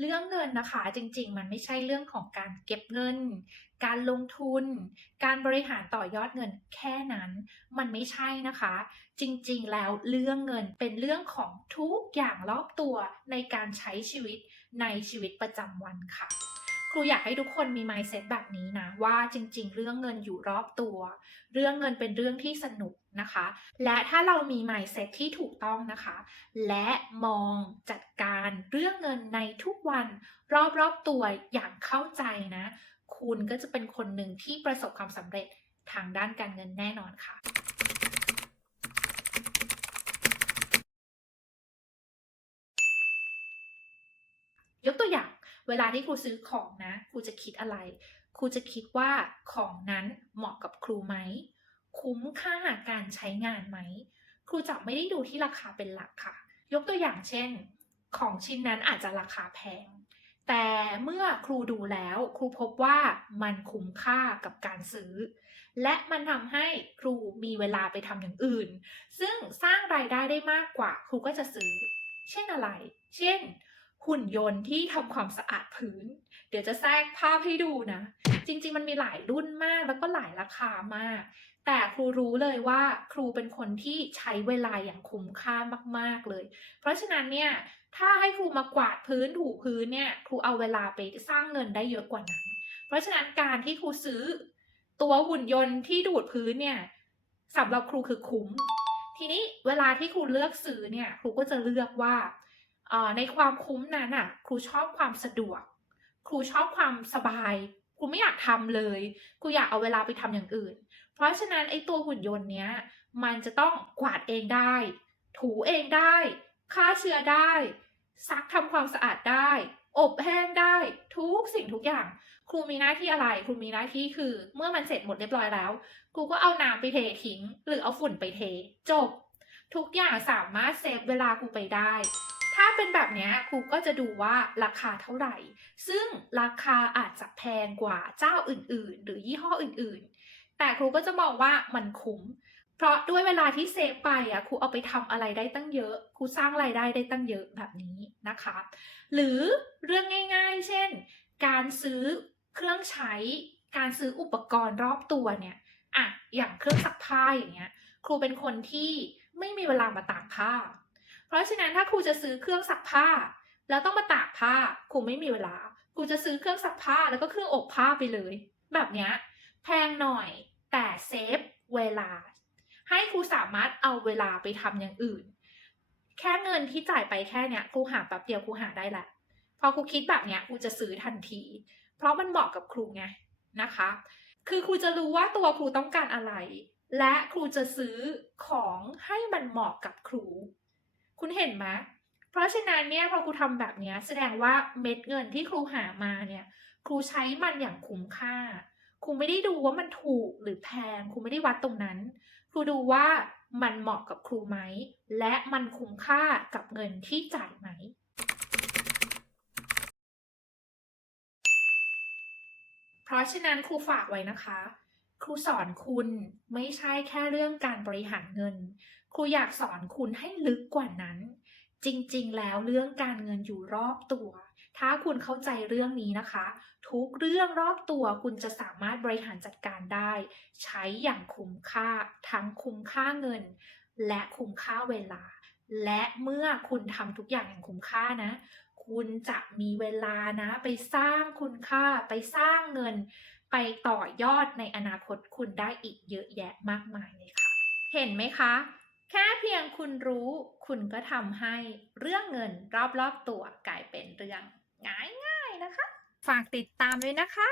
เรื่องเงินนะคะจริง ๆ มันไม่ใช่เรื่องของการเก็บเงิน การลงทุน การบริหารต่อยอดเงินแค่นั้น มันไม่ใช่นะคะ จริงๆ แล้วเรื่องเงินเป็นเรื่องของทุกอย่างรอบตัวในการใช้ชีวิตในชีวิตประจำวันค่ะ ครูอยากให้ทุกคนมี mindset แบบนี้นะ ว่าจริง ๆ เรื่องเงินอยู่รอบตัว เรื่องเงินเป็นเรื่องที่สนุกนะคะ และถ้าเรามี mindset ที่ถูกต้องนะคะ และมองจัดการเรื่องเงินในทุกวัน รอบๆตัวอย่างเข้าใจนะ คุณก็จะเป็นคนหนึ่งที่ประสบความสำเร็จทางด้านการเงินแน่นอนค่ะ ยกตัวอย่าง เวลาที่ครูซื้อของนะครูจะคิดอะไร ครูจะคิดว่าของนั้นเหมาะกับครูไหม คุ้มค่าการใช้งานไหม ครูจะไม่ได้ดูที่ราคาเป็นหลักค่ะ ยกตัวอย่างเช่น ของชิ้นนั้นอาจจะราคาแพง แต่เมื่อครูดูแล้วครูพบว่ามันคุ้มค่ากับการซื้อ และมันทำให้ครูมีเวลาไปทำอย่างอื่น ซึ่งสร้างรายได้ได้มากกว่า ครูก็จะซื้อ เช่นอะไร เช่น หุ่นยนต์ที่ทำความสะอาดพื้น เดี๋ยวจะแทรกภาพให้ดูนะ จริง ๆ มันมีหลายรุ่นมากแล้วก็หลายราคามาก แต่ครูรู้เลยว่าครูเป็นคนที่ใช้เวลาอย่างคุ้มค่ามาก ๆเลย เพราะฉะนั้นเนี่ยถ้าให้ครูมากวาดพื้นถูพื้นเนี่ยครูเอาเวลาไปสร้างเงินได้เยอะกว่านั้น เพราะฉะนั้นการที่ครูซื้อตัวหุ่นยนต์ที่ดูดพื้นเนี่ยสำหรับครูคือคุ้ม ทีนี้เวลาที่ครูเลือกซื้อเนี่ยครูก็จะเลือกว่า ในความคุ้มนั้นอะ ครูชอบความสะดวก ครูชอบความสบาย ครูไม่อยากทำเลยครูอยากเอาเวลาไปทำอย่างอื่น เพราะฉะนั้นไอ้ตัวหุ่นยนต์เนี้ย มันจะต้องกวาดเองได้ ถูเองได้ ฆ่าเชื้อได้ ซักทำความสะอาดได้ อบแห้งได้ ทุกสิ่งทุกอย่าง ครูมีหน้าที่อะไร ครูมีหน้าที่คือ เมื่อมันเสร็จหมดเรียบร้อยแล้ว ครูก็เอาน้ำไปเททิ้ง หรือเอาฝุ่นไปเท จบ ทุกอย่างสามารถเซฟเวลาครูไปได้ ถ้าเป็นแบบนี้ครูก็จะดูว่าราคาเท่าไหร่ ซึ่งราคาอาจจะแพงกว่าเจ้าอื่น ๆ หรือยี่ห้ออื่น ๆ แต่ครูก็จะมองว่ามันคุ้ม เพราะด้วยเวลาที่เซฟไปอะครูเอาไปทำอะไรได้ตั้งเยอะครูสร้างรายได้ได้ตั้งเยอะแบบนี้นะคะ หรือเรื่องง่ายๆ เช่น การซื้อเครื่องใช้ การซื้ออุปกรณ์รอบตัวเนี่ยอะอย่างเครื่องซักผ้าอย่างเงี้ยครูเป็นคนที่ไม่มีเวลามาตากผ้า เพราะฉะนั้นถ้าครูจะซื้อเครื่องซักผ้า แล้วต้องมาตากผ้าครูไม่มีเวลาครูจะซื้อเครื่องซักผ้าแล้วก็เครื่องอบผ้าไปเลย แบบเนี้ยแพงหน่อยแต่เซฟเวลา ให้ครูสามารถเอาเวลาไปทำอย่างอื่น แค่เงินที่จ่ายไปแค่เนี้ยครูหาแป๊บเดียวครูหาได้แหละพอครูคิดแบบเนี้ยครูจะซื้อทันที เพราะมันเหมาะกับครูไงนะคะ คือครูจะรู้ว่าตัวครูต้องการอะไร และครูจะซื้อของให้มันเหมาะกับครู คุณเห็นไหมเพราะฉะนั้นเนี่ยพอครูทำแบบนี้แสดงว่าเม็ดเงินที่ครูหามาเนี่ย ครูใช้มันอย่างคุ้มค่า ครูไม่ได้ดูว่ามันถูกหรือแพง ครูไม่ได้วัดตรงนั้น ครูดูว่ามันเหมาะกับครูไหม และมันคุ้มค่ากับเงินที่จ่ายไหม เพราะฉะนั้นครูฝากไว้นะคะ ครูสอนคุณไม่ใช่แค่เรื่องการบริหารเงิน ครูอยากสอนคุณให้ลึกกว่านั้น จริงๆ แล้วเรื่องการเงินอยู่รอบตัว ถ้าคุณเข้าใจเรื่องนี้นะคะ ทุกเรื่องรอบตัวคุณจะสามารถบริหารจัดการได้ ใช้อย่างคุ้มค่า ทั้งคุ้มค่าเงิน และคุ้มค่าเวลา และเมื่อคุณทำทุกอย่างอย่างคุ้มค่านะ คุณจะมีเวลานะ ไปสร้างคุณค่าไปสร้างเงิน ไปต่อยอดในอนาคตคุณได้อีกเยอะแยะมากมายเลยค่ะ เห็นไหมคะ แค่เพียงคุณรู้คุณก็ทำให้เรื่องเงินรอบๆตัวกลายเป็นเรื่องง่ายๆนะคะ ฝากติดตามด้วยนะคะ